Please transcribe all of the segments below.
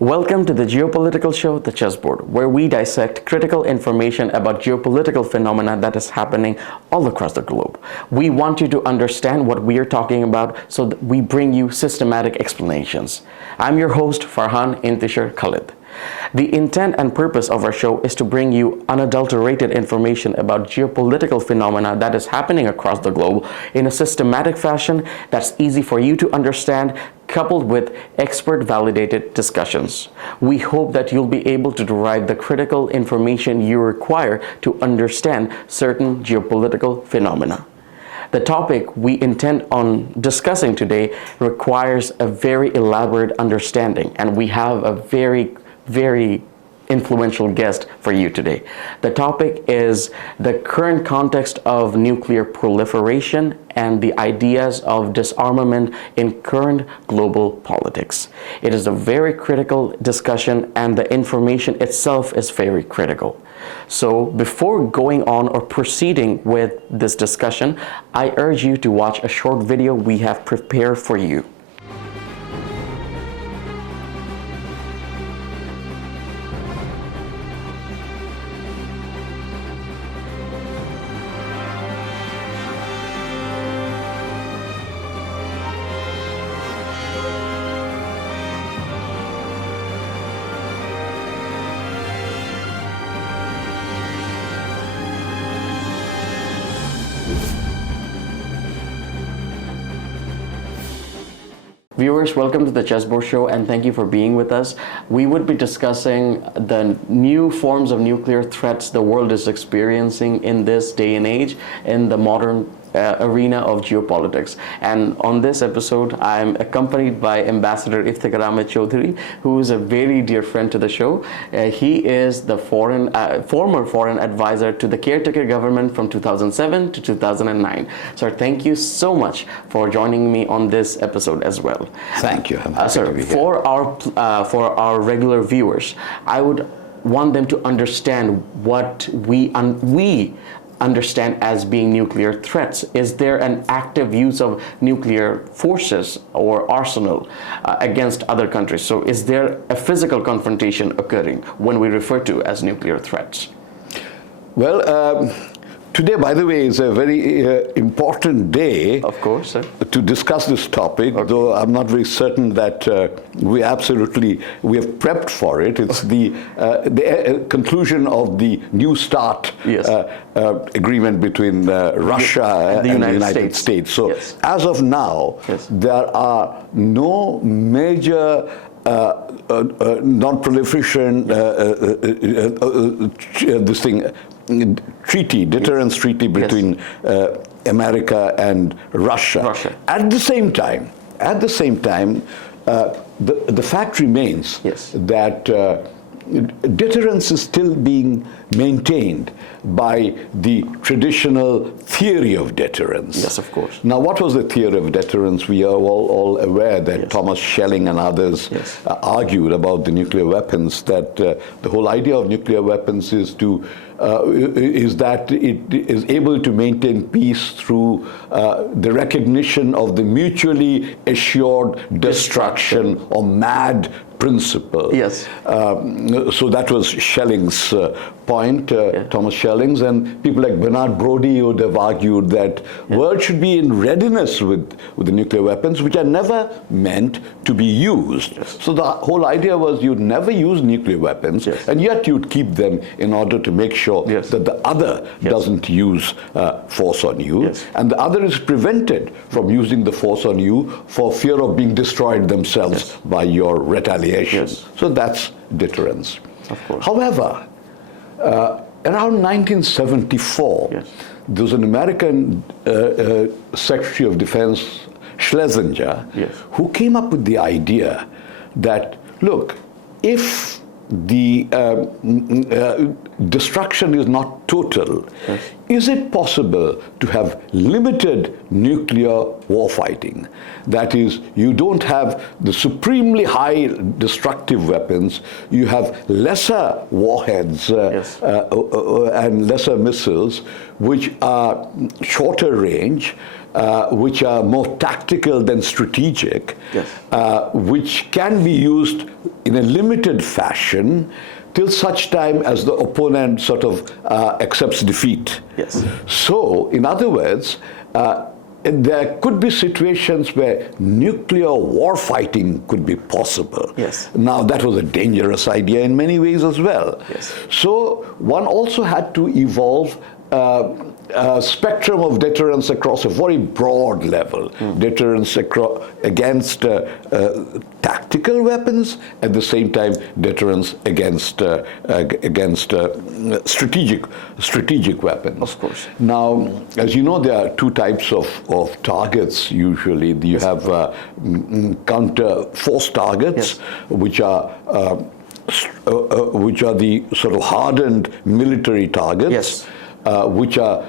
Welcome to the geopolitical show, The Chessboard, where we dissect critical information about geopolitical phenomena that is happening all across the globe. We want you to understand what we are talking about, so that we bring you systematic explanations. I'm your host, Farhan, Intisher, Khaled. The intent and purpose of our show is to bring you unadulterated information about geopolitical phenomena that is happening across the globe in a systematic fashion that's easy for you to understand, coupled with expert-validated discussions. We hope that you'll be able to derive the critical information you require to understand certain geopolitical phenomena. The topic we intend on discussing today requires a very elaborate understanding, and we have a very influential guest for you today. The topic is the current context of nuclear proliferation and the ideas of disarmament in current global politics. It is a very critical discussion, and the information itself is very critical. So before going on or proceeding with this discussion, I urge you to watch a short video we have prepared for you. Viewers, welcome to the Chessboard Show, and thank you for being with us. We would be discussing the new forms of nuclear threats the world is experiencing in this day and age in the modern arena of geopolitics. And on this episode, I'm accompanied by Ambassador Iftekhar Chowdhury, who is a very dear friend to the show. He is the former foreign advisor to the Caretaker government from 2007 to 2009. Sir, thank you so much for joining me on this episode as well. Thank you. I'm happy to be here. For our regular viewers, I would want them to understand what we understand as being nuclear threats. Is there an active use of nuclear forces or arsenal against other countries? So is there a physical confrontation occurring when we refer to as nuclear threats? Well, today, by the way, is a very important day. Of course, sir. To discuss this topic, Okay. though I'm not very certain that we have prepped for it. It's the conclusion of the New START agreement between Russia and the United States. So yes. As of now, yes. there are no major non-proliferation deterrence treaty between America and Russia. At the same time, the fact remains that deterrence is still being maintained by the traditional theory of deterrence. Yes, of course. Now, what was the theory of deterrence? We are all aware that Thomas Schelling and others argued about the nuclear weapons, that the whole idea of nuclear weapons is that it is able to maintain peace through the recognition of the mutually assured destruction or MAD principle. Yes. So that was Schelling's point, Thomas Schelling's, and people like Bernard Brodie would have argued that world should be in readiness with the nuclear weapons, which are never meant to be used. So the whole idea was you'd never use nuclear weapons, and yet you'd keep them in order to make sure that the other doesn't use force on you, and the other is prevented from using the force on you for fear of being destroyed themselves by your retaliation. So that's deterrence. Of course. However, around 1974, there was an American Secretary of Defense, Schlesinger, who came up with the idea that, look, if the destruction is not total, is it possible to have limited nuclear warfighting? That is, you don't have the supremely high destructive weapons, you have lesser warheads and lesser missiles, which are shorter range, which are more tactical than strategic, Yes. which can be used in a limited fashion till such time as the opponent sort of accepts defeat. Yes. So, in other words, there could be situations where nuclear war fighting could be possible. Yes. Now, that was a dangerous idea in many ways as well. Yes. So, one also had to evolve a spectrum of deterrence across a very broad level. Deterrence against tactical weapons, at the same time deterrence against strategic weapons. Of course. Now, as you know, there are two types of targets usually. You have counter force targets, Yes. which are the sort of hardened military targets, Yes. which are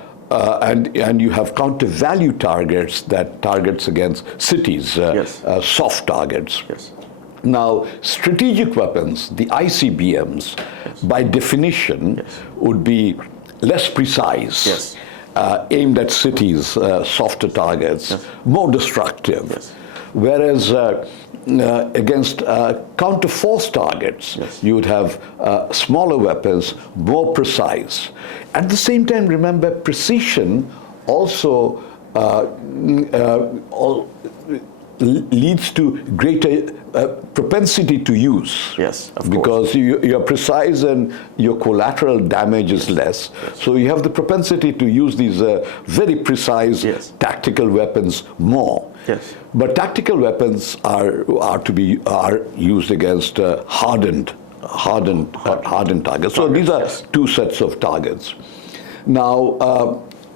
and you have counter value targets, that targets against cities, Yes. soft targets. Yes. Now, strategic weapons, the ICBMs, by definition, would be less precise, Yes. aimed at cities, softer targets, more destructive. Yes. Whereas against counter force targets, you would have smaller weapons, more precise. At the same time, remember, precision also leads to greater propensity to use. Yes, of course. Because you're precise and your collateral damage is less. So you have the propensity to use these very precise tactical weapons more. Yes. But tactical weapons are used against hardened targets. So these are two sets of targets. Now,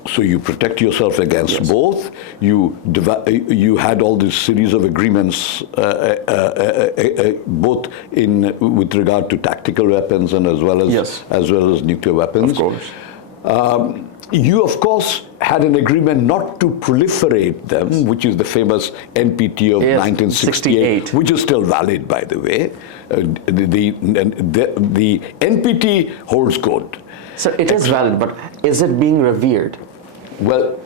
so you protect yourself against both. You had all this series of agreements, both with regard to tactical weapons and as well as nuclear weapons. Of course. You, of course, had an agreement not to proliferate them, which is the famous NPT of 1968, which is still valid, by the way. The NPT holds good. So it is valid, but is it being revered? Well,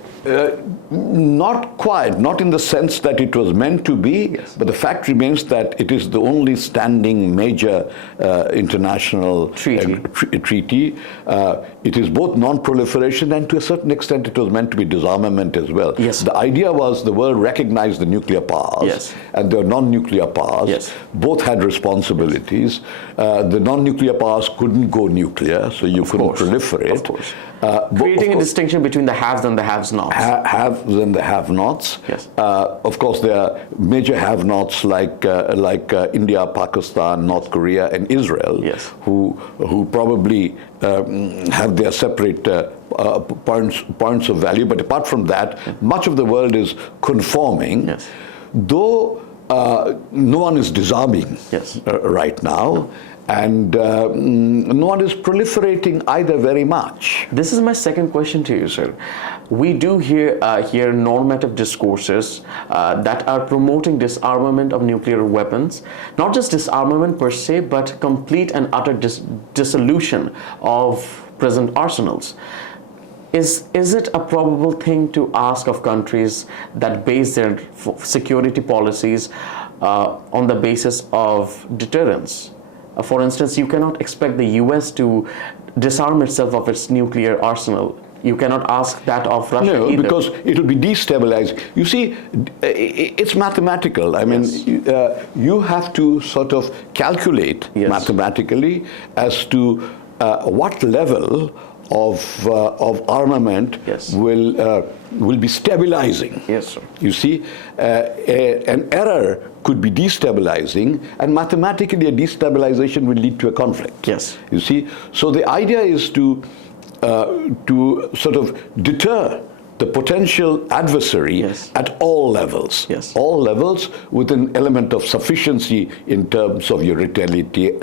not quite, not in the sense that it was meant to be, but the fact remains that it is the only standing major international treaty. It is both non-proliferation and to a certain extent it was meant to be disarmament as well. Yes. The idea was the world recognized the nuclear powers and the non-nuclear powers. Yes. Both had responsibilities. The non-nuclear powers couldn't go nuclear, so you couldn't proliferate. Of course. Creating a distinction between the haves and the have-nots. Haves and the have-nots. Yes. Of course, there are major have-nots like India, Pakistan, North Korea, and Israel, who probably have their separate points of value. But apart from that, much of the world is conforming, though no one is disarming right now. And no one is proliferating either very much. This is my second question to you, sir. We do hear normative discourses that are promoting disarmament of nuclear weapons. Not just disarmament per se, but complete and utter dissolution of present arsenals. Is it a probable thing to ask of countries that base their security policies on the basis of deterrence? For instance, you cannot expect the US to disarm itself of its nuclear arsenal. You cannot ask that of Russia either. Because it will be destabilizing. You see, it's mathematical. I mean, you have to sort of calculate mathematically as to what level of armament will be stabilizing. Yes, sir. You see, an error could be destabilizing, and mathematically a destabilization will lead to a conflict. Yes. You see, so the idea is to sort of deter the potential adversary at all levels. All levels with an element of sufficiency in terms of your retaliatory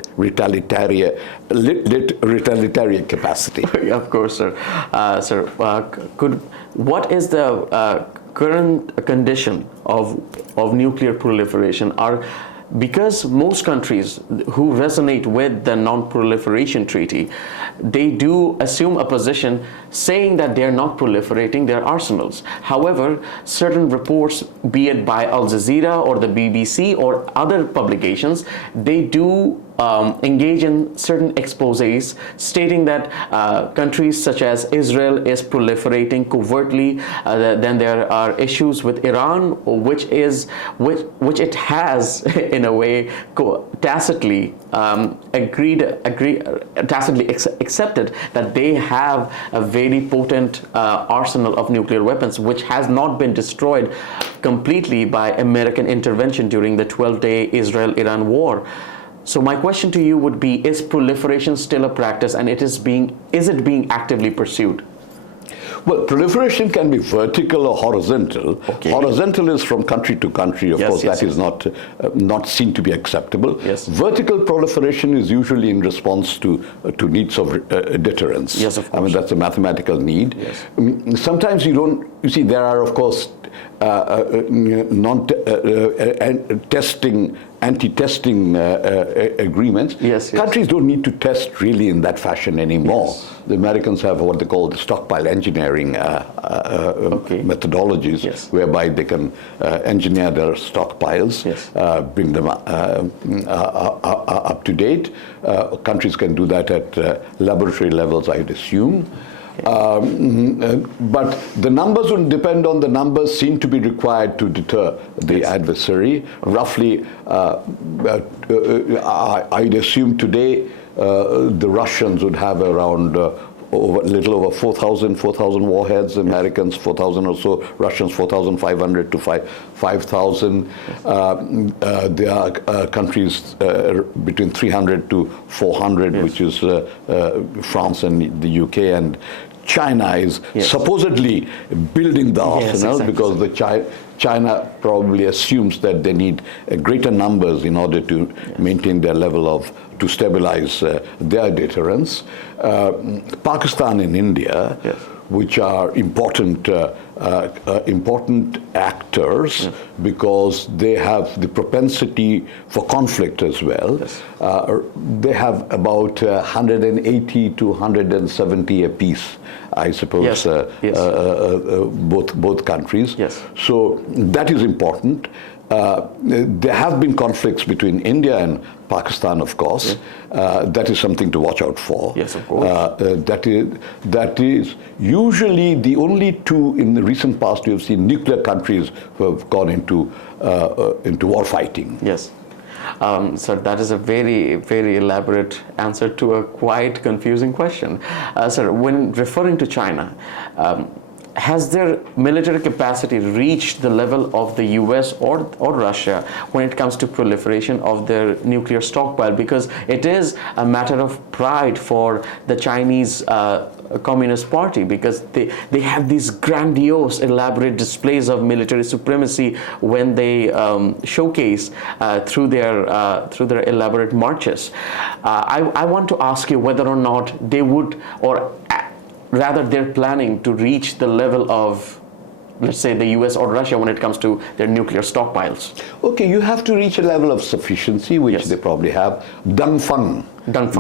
capacity. Of course, sir. What is the current condition of nuclear proliferation? because most countries who resonate with the non-proliferation treaty, they do assume a position saying that they're not proliferating their arsenals. However, certain reports, be it by Al Jazeera or the BBC or other publications, they do engage in certain exposés stating that countries such as Israel is proliferating covertly. Then there are issues with Iran, which it has in a way tacitly accepted that they have a very potent arsenal of nuclear weapons, which has not been destroyed completely by American intervention during the 12-day Israel-Iran war. So my question to you would be, is proliferation still a practice, and is it being actively pursued? Well, proliferation can be vertical or horizontal. Okay. Horizontal is from country to country. Of course, that is not seen to be acceptable. Yes. Vertical proliferation is usually in response to needs of deterrence. Yes, of course. I mean, that's a mathematical need. Yes. Sometimes you don't. You see, there are, of course, anti-testing agreements. Yes, yes. Countries don't need to test really in that fashion anymore. Yes. The Americans have what they call the stockpile engineering methodologies, yes, whereby they can engineer their stockpiles, yes, bring them up to date. Countries can do that at laboratory levels, I'd assume. But the numbers will depend on the numbers seem to be required to deter the yes, adversary. Roughly, I'd assume today the Russians would have around a little over 4,000 warheads, the Americans 4,000 or so, Russians 4,500 to 5,000. There are countries between 300 to 400, yes, which is France and the UK, and China is yes, supposedly building the arsenal, yes, exactly, because the China probably assumes that they need greater numbers in order to yes, maintain their level of, to stabilize their deterrence. Pakistan and India, yes, which are important actors, yes, because they have the propensity for conflict as well. Yes. They have about 180 to 170 apiece, I suppose, yes, yes, both countries. Yes. So that is important. There have been conflicts between India and Pakistan, of course. Yeah. That is something to watch out for. Yes, of course. That is usually the only two in the recent past we have seen nuclear countries who have gone into war fighting. Yes. Sir, that is a very, very elaborate answer to a quite confusing question. Sir, when referring to China, has their military capacity reached the level of the US or Russia when it comes to proliferation of their nuclear stockpile? Because it is a matter of pride for the Chinese Communist Party, because they have these grandiose, elaborate displays of military supremacy when they showcase through their elaborate marches. I want to ask you whether or not they would, or rather they're planning to reach the level of, let's say, the US or Russia when it comes to their nuclear stockpiles. Okay, you have to reach a level of sufficiency, which yes, they probably have. Dongfang, yes,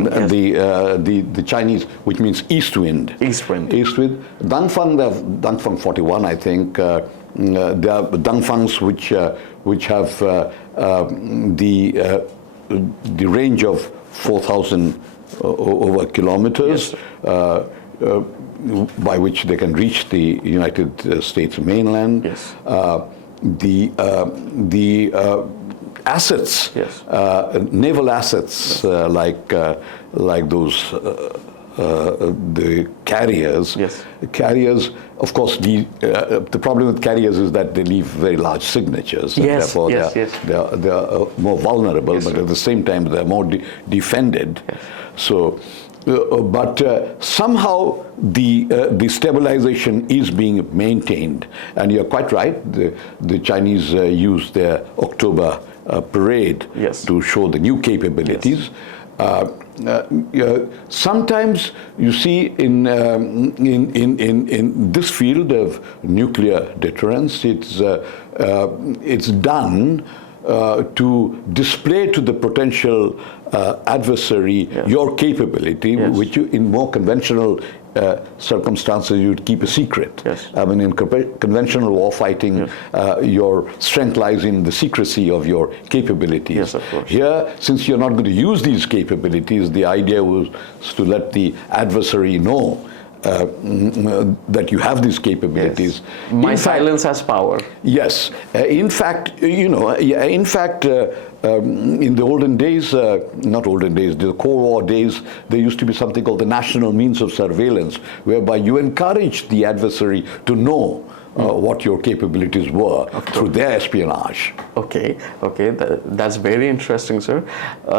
the Chinese, which means east wind. East wind. East wind. Dongfang 41, I think. There are Dongfangs which have the range of 4,000 over kilometers. Yes. By which they can reach the United States mainland. Yes. The assets, yes, naval assets, yes, like those the carriers. Yes. Carriers, of course, the problem with carriers is that they leave very large signatures. And yes, therefore, yes, they are more vulnerable, yes, but sir, at the same time, they are more defended. Yes. So. But somehow the stabilization is being maintained, and you're quite right. The Chinese used their October parade, yes, to show the new capabilities. Yes. Sometimes you see in this field of nuclear deterrence, it's done to display to the potential adversary your capability, which you, in more conventional circumstances, you'd keep a secret. I mean, in conventional war fighting, your strength lies in the secrecy of your capabilities. Yes, of course. Here, since you're not going to use these capabilities, the idea was to let the adversary know that you have these capabilities. My silence has power. Yes. In fact, in the olden days, not olden days, the Cold War days, there used to be something called the national means of surveillance, whereby you encouraged the adversary to know what your capabilities were through their espionage. Okay, that's very interesting, sir.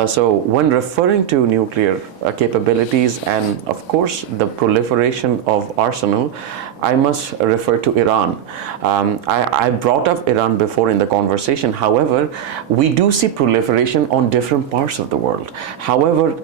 So when referring to nuclear capabilities and, of course, the proliferation of arsenal, I must refer to Iran. I brought up Iran before in the conversation. However, we do see proliferation on different parts of the world. However,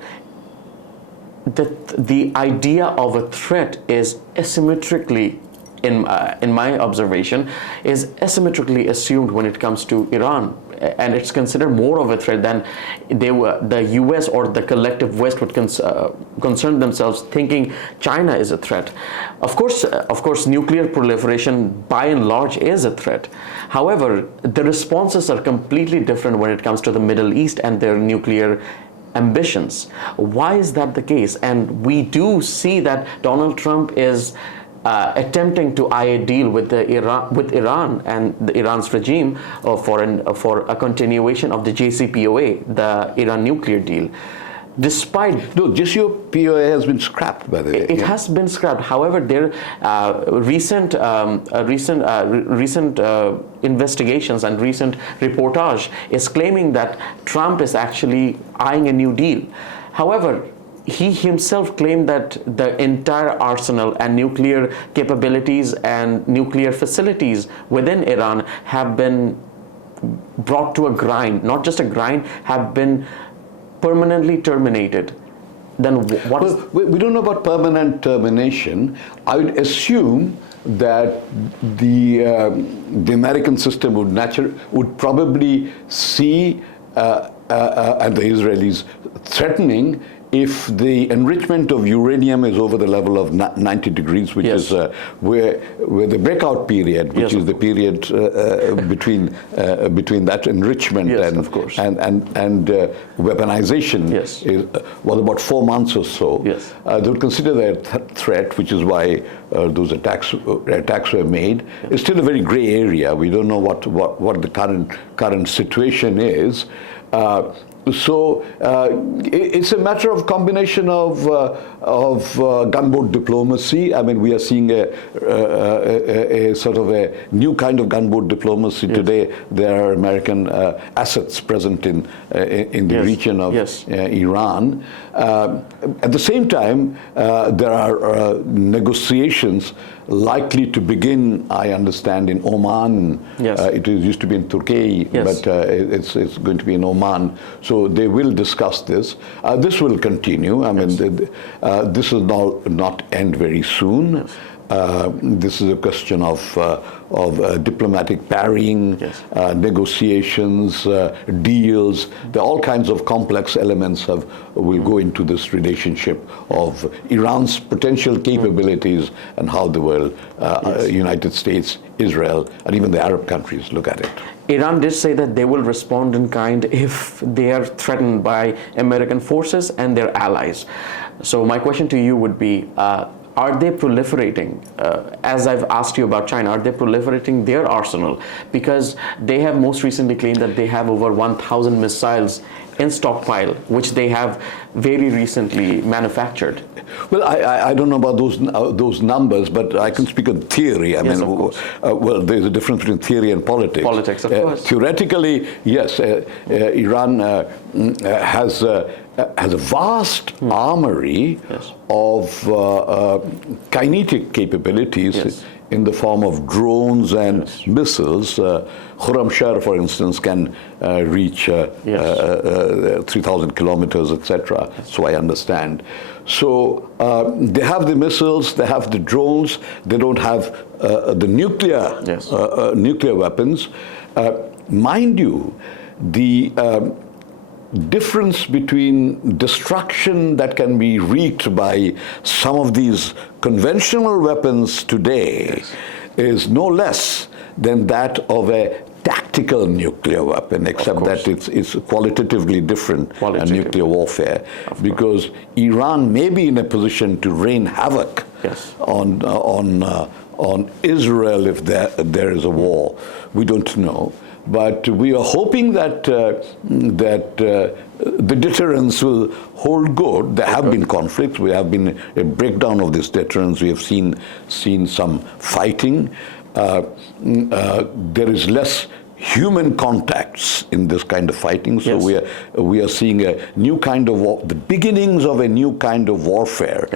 the idea of a threat is asymmetrically, in my observation, is asymmetrically assumed when it comes to Iran, and it's considered more of a threat than the US or the collective West would concern themselves thinking China is a threat. Of course, nuclear proliferation by and large is a threat. However, the responses are completely different when it comes to the Middle East and their nuclear ambitions. Why is that the case? And we do see that Donald Trump is attempting to eye a deal with Iran and the Iran's regime for a continuation of the JCPOA, the Iran nuclear deal. Despite no, JCPOA has been scrapped, by the way. It has been scrapped. However, their recent investigations and recent reportage is claiming that Trump is actually eyeing a new deal. However, he himself claimed that the entire arsenal and nuclear capabilities and nuclear facilities within Iran have been brought to a grind, not just a grind, have been permanently terminated. Then what? Well, we don't know about permanent termination. I would assume that the American system would probably see and the Israelis threatening if the enrichment of uranium is over the level of 90 degrees, which is where the breakout period, which is the period between that enrichment and weaponization, is about 4 months or so. They would consider that threat, which is why those attacks were made. It's still a very gray area. We don't know what the current situation is. So it's a matter of combination of gunboat diplomacy. I mean, we are seeing a sort of a new kind of gunboat diplomacy today. There are American assets present in the region of Iran. At the same time, there are negotiations likely to begin, I understand, in Oman. It used to be in Turkey, but it's going to be in Oman. So they will discuss this. This will continue. I mean, this will not end very soon. This is a question of diplomatic parrying, negotiations, deals. There are all kinds of complex elements will go into this relationship of Iran's potential capabilities and how the world, United States, Israel, and even the Arab countries look at it. Iran did say that they will respond in kind if they are threatened by American forces and their allies. So my question to you would be, are they proliferating, as I've asked you about China, are they proliferating their arsenal? Because they have most recently claimed that they have over 1,000 missiles in stockpile, which they have very recently manufactured. Well, I don't know about those numbers, but I can speak of theory. I mean, well, there's a difference between theory and politics. Politics, of course. Theoretically, yes, Iran has a vast armory of kinetic capabilities in the form of drones and missiles. Khurramshahr, for instance, can reach 3,000 kilometers, etc. So I understand. So they have the missiles, they have the drones, they don't have the nuclear weapons. Mind you, the difference between destruction that can be wreaked by some of these conventional weapons today is no less than that of a tactical nuclear weapon, except that it's qualitatively different than nuclear warfare, because Iran may be in a position to rain havoc on Israel if there is a war. We don't know. But we are hoping that the deterrence will hold good. There have been conflicts. We have been a breakdown of this deterrence. We have seen some fighting. There is less human contacts in this kind of fighting. So we are seeing a new kind of the beginnings of a new kind of warfare.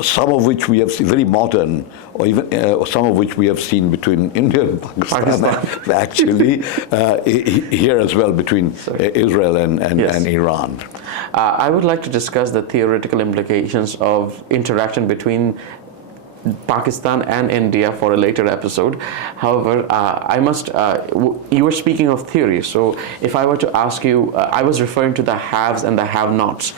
Some of which we have seen very modern, or even some of which we have seen between India and Pakistan. Actually, here as well between Israel and Iran. I would like to discuss the theoretical implications of interaction between Pakistan and India for a later episode. However, I must, you were speaking of theory, so if I were to ask you, I was referring to the haves and the have-nots.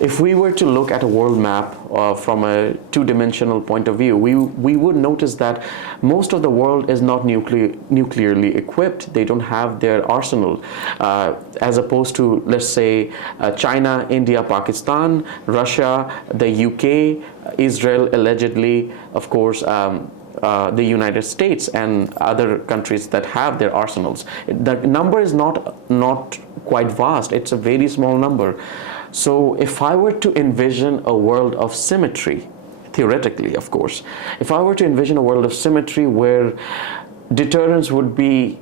If we were to look at a world map from a two-dimensional point of view, we would notice that most of the world is not nuclearly equipped. They don't have their arsenal, as opposed to, let's say, China, India, Pakistan, Russia, the UK, Israel, allegedly, of course, the United States and other countries that have their arsenals. The number is not quite vast. It's a very small number. So if I were to envision a world of symmetry, theoretically, of course, if I were to envision a world of symmetry where deterrence would be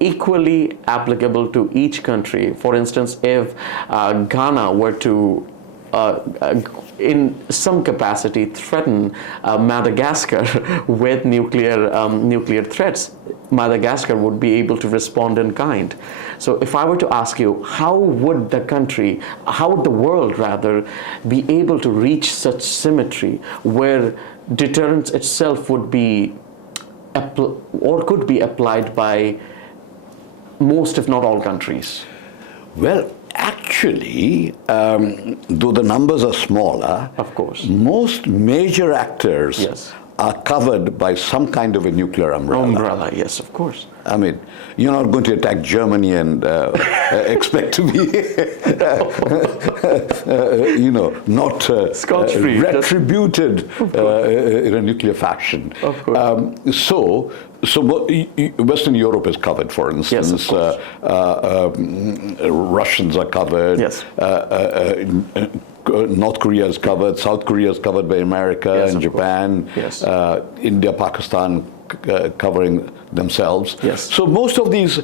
equally applicable to each country, for instance, if Ghana were to in some capacity threaten Madagascar with nuclear threats, Madagascar would be able to respond in kind. So if I were to ask you, how would the world rather, be able to reach such symmetry where deterrence itself would be could be applied by most, if not all, countries? Well, actually, though the numbers are smaller, of course, most major actors are covered by some kind of a nuclear umbrella. Yes, of course. I mean, you're not going to attack Germany and expect to be, not retributed in a nuclear fashion. Of course. So Western Europe is covered, for instance. Yes, of course. Russians are covered. Yes. North Korea is covered. South Korea is covered by America and Japan. Yes. India, Pakistan covering themselves. Yes. So most of these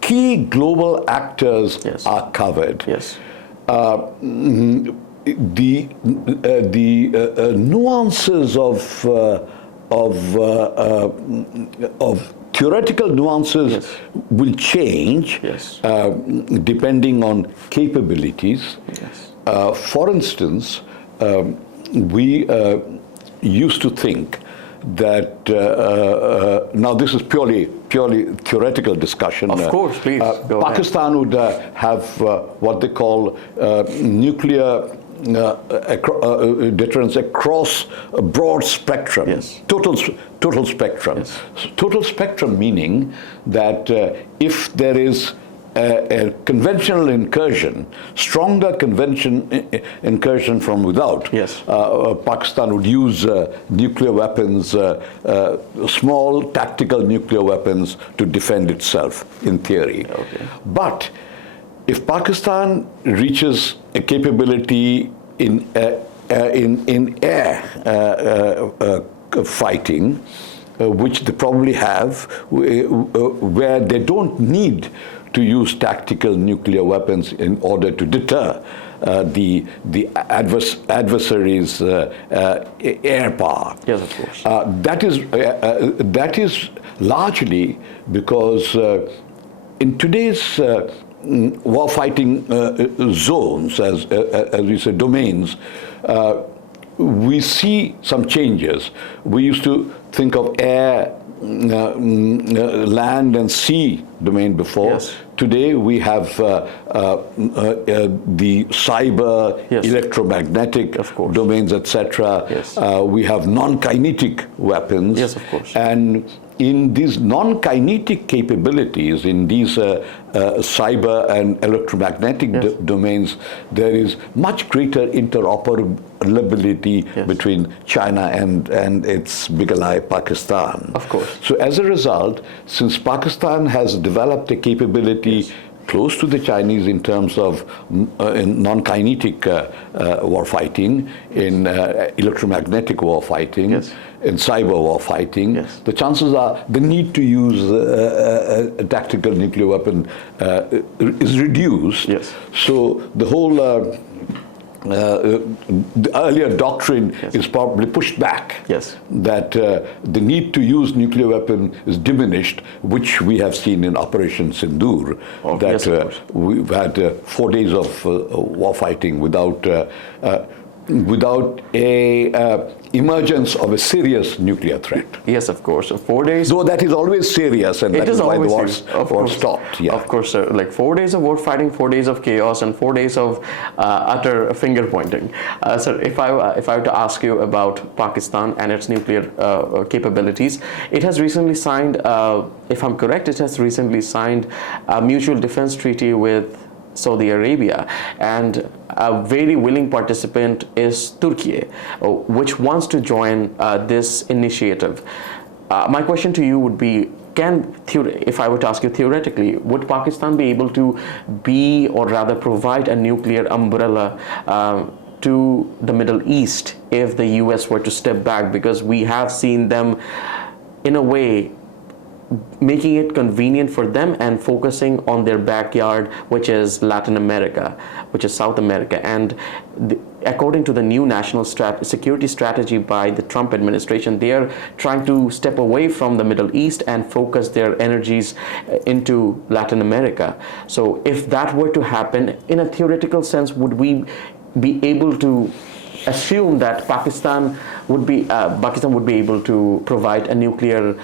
key global actors are covered. Yes. The nuances of theoretical nuances will change depending on capabilities. Yes. For instance, we used to think that now this is purely theoretical discussion. Of course, please go Pakistan ahead. would have what they call nuclear deterrence across a broad spectrum. Yes. Total spectrum. Yes. Total spectrum meaning that if there is a conventional incursion, stronger incursion from without. Yes. Pakistan would use nuclear weapons, small tactical nuclear weapons to defend itself, in theory. Okay. But if Pakistan reaches a capability in air fighting, which they probably have, where they don't need to use tactical nuclear weapons in order to deter the adversary's air power. Yes, of course. That is largely because in today's warfighting zones, as we say, domains, we see some changes. We used to think of air, land and sea domain before. Yes. Today we have the cyber, Yes. electromagnetic Of course. domains, etc. Yes. We have non-kinetic weapons. Yes, of course. And in these non-kinetic capabilities, in these cyber and electromagnetic Yes. domains, there is much greater interoperability Yes. between China and its big ally, Pakistan. Of course. So as a result, since Pakistan has developed a capability Yes. close to the Chinese in terms of in non-kinetic war fighting, in electromagnetic war fighting, Yes. in cyber war fighting, Yes. the chances are the need to use a tactical nuclear weapon is reduced. Yes. So the whole the earlier doctrine Yes. is probably pushed back. Yes. That the need to use nuclear weapon is diminished, which we have seen in Operation Sindoor. Oh, that yes, of course. we've had 4 days of war fighting without a emergence of a serious nuclear threat. Yes, of course. 4 days. Though that is always serious, and that is why the war stopped. Yeah. Of course, sir. Like 4 days of war fighting, 4 days of chaos, and 4 days of utter finger pointing. Sir, if I were to ask you about Pakistan and its nuclear capabilities, it has recently signed, if I'm correct, it has recently signed a mutual defense treaty with Saudi Arabia, and a very willing participant is Turkey, which wants to join this initiative. My question to you would be, if I were to ask you theoretically, would Pakistan be able to be, or rather provide, a nuclear umbrella to the Middle East if the US were to step back? Because we have seen them, in a way, making it convenient for them and focusing on their backyard, which is Latin America, which is South America. And according to the new national security strategy by the Trump administration, they are trying to step away from the Middle East and focus their energies into Latin America. So if that were to happen, in a theoretical sense, would we be able to assume that Pakistan would be able to provide a nuclear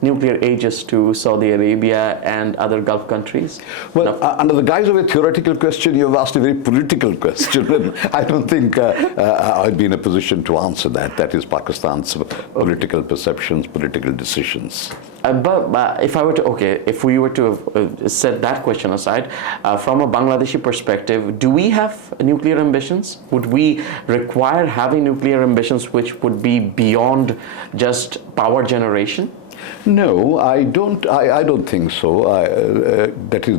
nuclear aegis to Saudi Arabia and other Gulf countries? Well, under the guise of a theoretical question, you've asked a very political question, and I don't think I'd be in a position to answer that. That is Pakistan's political perceptions, political decisions. But if we were to set that question aside, from a Bangladeshi perspective, do we have nuclear ambitions? Would we require having nuclear ambitions which would be beyond just power generation? No, I don't. I don't think so. That is,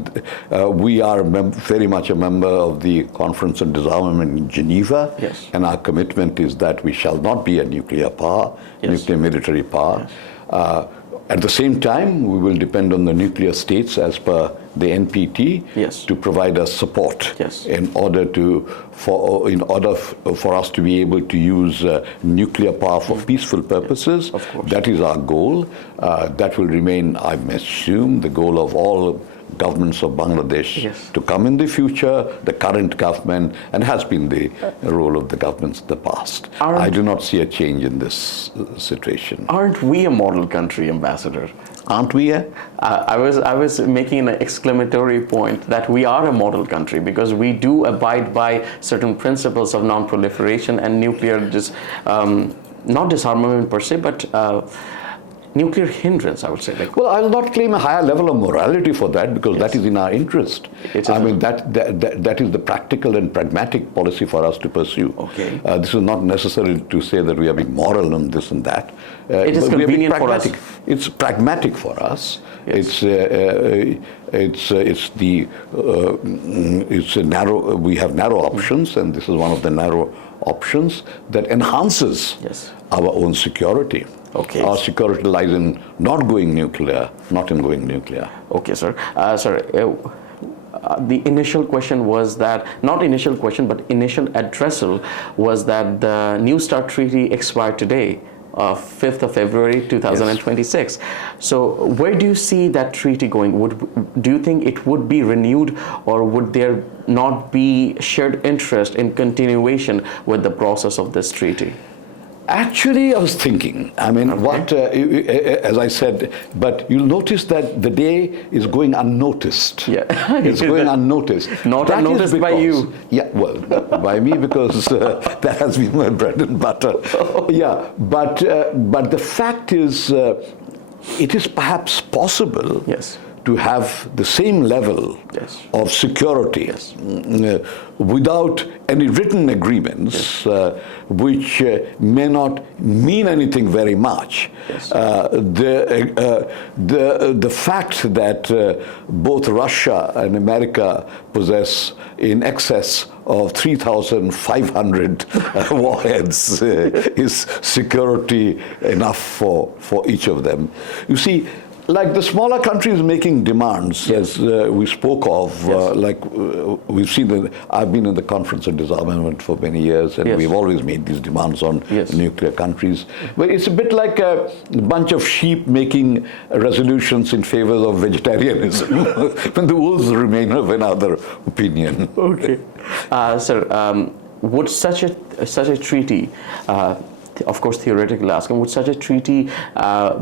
we are very much a member of the Conference on Disarmament in Geneva, yes. And our commitment is that we shall not be a nuclear power, yes. nuclear military power. Yes. At the same time, we will depend on the nuclear states as per the NPT, yes. to provide us support, yes. in order for us to be able to use nuclear power for peaceful purposes. Of course. That is our goal. That will remain, I assume, the goal of all governments of Bangladesh, yes. to come in the future, the current government, and has been the role of the governments in the past. I do not see a change in this situation. Aren't we a model country, Ambassador? Aren't we? I was making an exclamatory point that we are a model country, because we do abide by certain principles of non-proliferation and nuclear, not disarmament per se, but nuclear hindrance, I would say. Well, I'll not claim a higher level of morality for that, because yes. that is in our interest. I mean, that is the practical and pragmatic policy for us to pursue. Okay. This is not necessarily to say that we are being moral on this and that. It is convenient for us. It's pragmatic for us. Yes. It's a narrow. We have narrow options, and this is one of the narrow options that enhances yes. our own security. Okay. Our security lies in not going nuclear, not in going nuclear. Okay, sir. The initial question was that, not initial question, but initial addressal was that the New START Treaty expired today, 5th of February 2026. Yes. So where do you see that treaty going? Do you think it would be renewed, or would there not be shared interest in continuation with the process of this treaty? Actually, I was thinking, I mean, as I said, but you'll notice that the day is going unnoticed. Yeah. It's going unnoticed. Not that unnoticed by you. Yeah, well, by me because that has been my bread and butter. Yeah, but the fact is, it is perhaps possible to have the same level of security without any written agreements, which may not mean anything very much. The fact that both Russia and America possess in excess of 3,500 warheads is security enough for each of them. You see, like the smaller countries making demands, as we spoke of, we've seen that I've been in the Conference on Disarmament for many years, and we've always made these demands on nuclear countries. But it's a bit like a bunch of sheep making resolutions in favor of vegetarianism, when the wolves remain of another opinion. Okay. Sir, would such a treaty, of course, theoretically asking, would such a treaty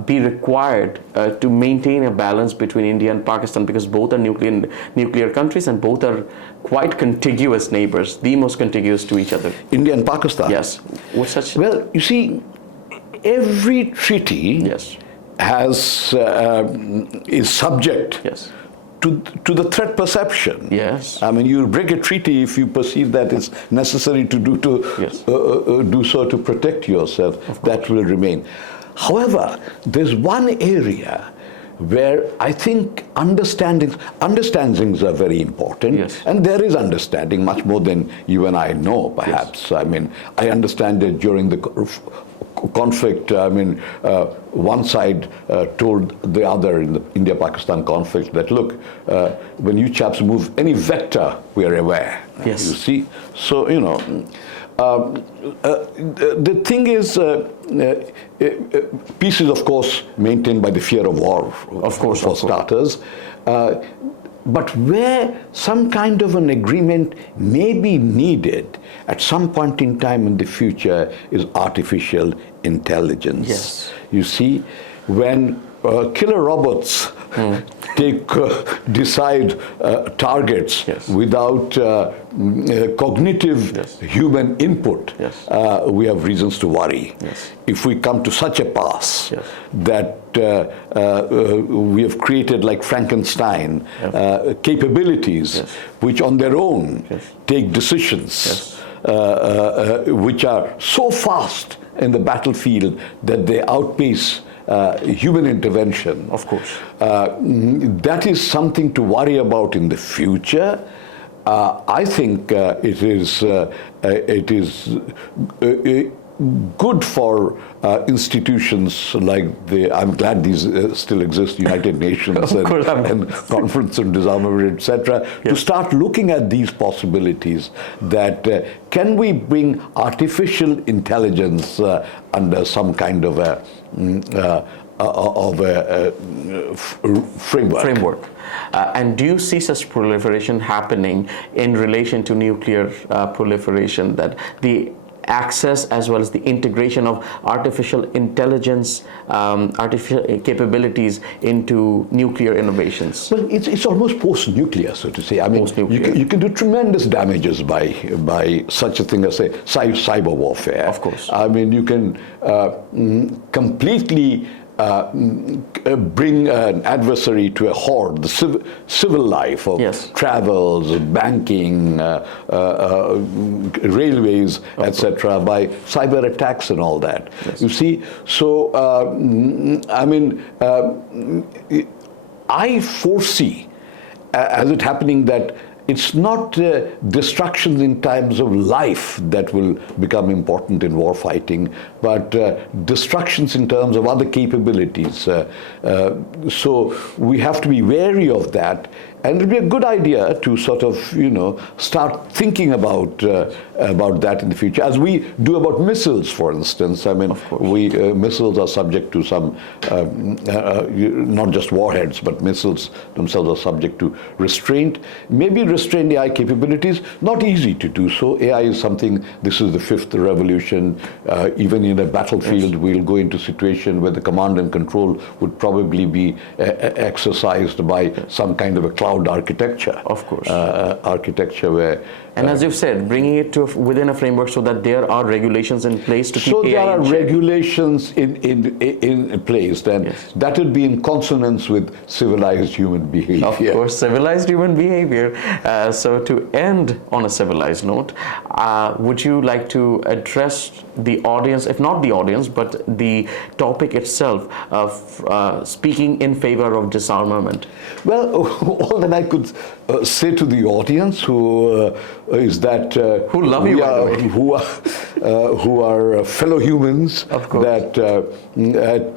be required to maintain a balance between India and Pakistan, because both are nuclear countries and both are quite contiguous neighbors, the most contiguous to each other? India and Pakistan? Yes. Would such? Well, you see, every treaty has is subject to the threat perception. Yes. I mean, you break a treaty if you perceive that it's necessary to do so to protect yourself. That will remain. However, there's one area where I think understandings are very important, and there is understanding much more than you and I know, perhaps. I mean, I understand it during the conflict. I mean, one side told the other in the India-Pakistan conflict that, look, when you chaps move any vector, we are aware. You see? So, you know, the thing is, peace is, of course, maintained by the fear of war, of course, for starters. But where some kind of an agreement may be needed at some point in time in the future is artificial intelligence. You see, when killer robots decide targets without cognitive human input, we have reasons to worry. If we come to such a pass that we have created, like Frankenstein, capabilities which on their own take decisions which are so fast in the battlefield that they outpace human intervention. Of course. That is something to worry about in the future. I think it is good for institutions like I'm glad these still exist, United Nations and Conference on Disarmament, etc., to start looking at these possibilities that can we bring artificial intelligence under some kind of a framework. And do you see such proliferation happening in relation to nuclear proliferation, that the access as well as the integration of artificial intelligence, artificial capabilities into nuclear innovations? Well, it's almost post-nuclear, so to say. I mean, you can do tremendous damages by such a thing as, say, cyber warfare. Of course. I mean, you can completely bring an adversary to a halt, the civil life of travels, banking, railways, etc., by cyber attacks and all that. You see, so I mean, I foresee, as it happening, that it's not destructions in terms of life that will become important in war fighting, but destructions in terms of other capabilities. So we have to be wary of that. And it'd be a good idea to sort of, start thinking about that in the future, as we do about missiles, for instance. I mean, missiles are subject to some, not just warheads, but missiles themselves are subject to restraint. Maybe restrain AI capabilities, not easy to do so. AI is something, this is the fifth revolution. Even in a battlefield, we'll go into a situation where the command and control would probably be exercised by some kind of a cloud architecture. Of course. Architecture where... And as you've said, bringing it to within a framework so that there are regulations in place to keep AI in check. So there are regulations in place, and that would be in consonance with civilized human behavior. Of course, civilized human behavior. So to end on a civilized note, would you like to address the audience, if not the audience, but the topic itself of speaking in favor of disarmament? Well, all that I could say to the audience is that who love you, who are fellow humans, of course. That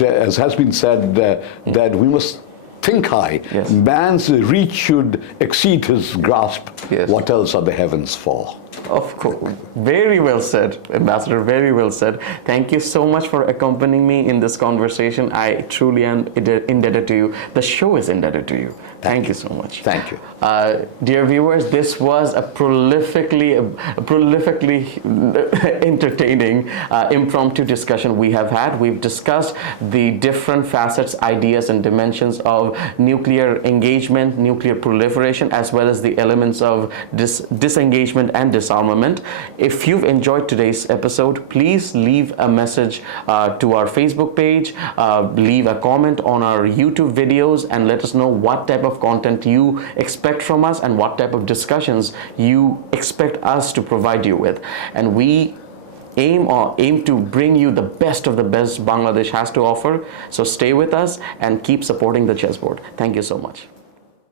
as has been said, that we must think high. Yes. Man's reach should exceed his grasp. Yes. What else are the heavens for? Of course. Very well said, Ambassador. Very well said. Thank you so much for accompanying me in this conversation. I truly am indebted to you. The show is indebted to you. Thank you so much. Thank you. Dear viewers, this was a prolifically entertaining impromptu discussion we have had. We've discussed the different facets, ideas, and dimensions of nuclear engagement, nuclear proliferation, as well as the elements of disengagement and disarmament. If you've enjoyed today's episode, please leave a message to our Facebook page, leave a comment on our YouTube videos, and let us know what type of content you expect from us and what type of discussions you expect us to provide you with. And we aim to bring you the best of the best Bangladesh has to offer. So stay with us and keep supporting the chessboard. Thank you so much.